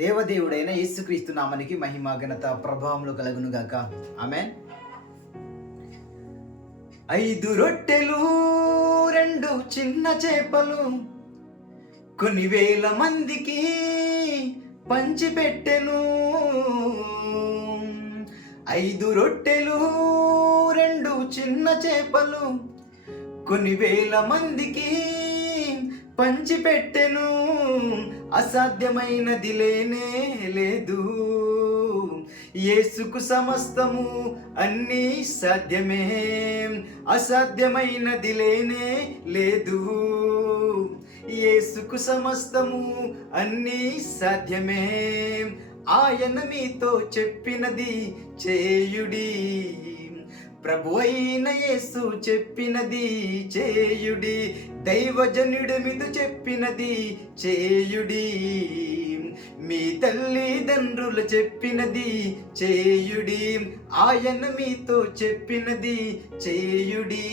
దేవదేవుడైన యేసుక్రీస్తు నామనికి మహిమ ఘనత ప్రభావములు కలుగును గాక. ఆమేన్. 5 రొట్టెలు 2 చిన్న చేపలు కొన్ని వేల మందికి పంచిపెట్టెను. 5 రొట్టెలు 2 చిన్న చేపలు కొన్ని వేల మందికి పంచిపెట్టెను. అసాధ్యమైనది లేనే లేదు, యేసుకు సమస్తము అన్నీ సాధ్యమే. అసాధ్యమైనది లేనే లేదు, యేసుకు సమస్తము అన్నీ సాధ్యమే. ఆయన మీతో చెప్పినది చేయుడి, ప్రభు అయిన యేసు చెప్పినది చేయుడి. దైవజనుడు మీతో చెప్పినది చేయుడి, మీ తల్లిదండ్రులు చెప్పినది చేయుడి. ఆయన మీతో చెప్పినది చేయుడి.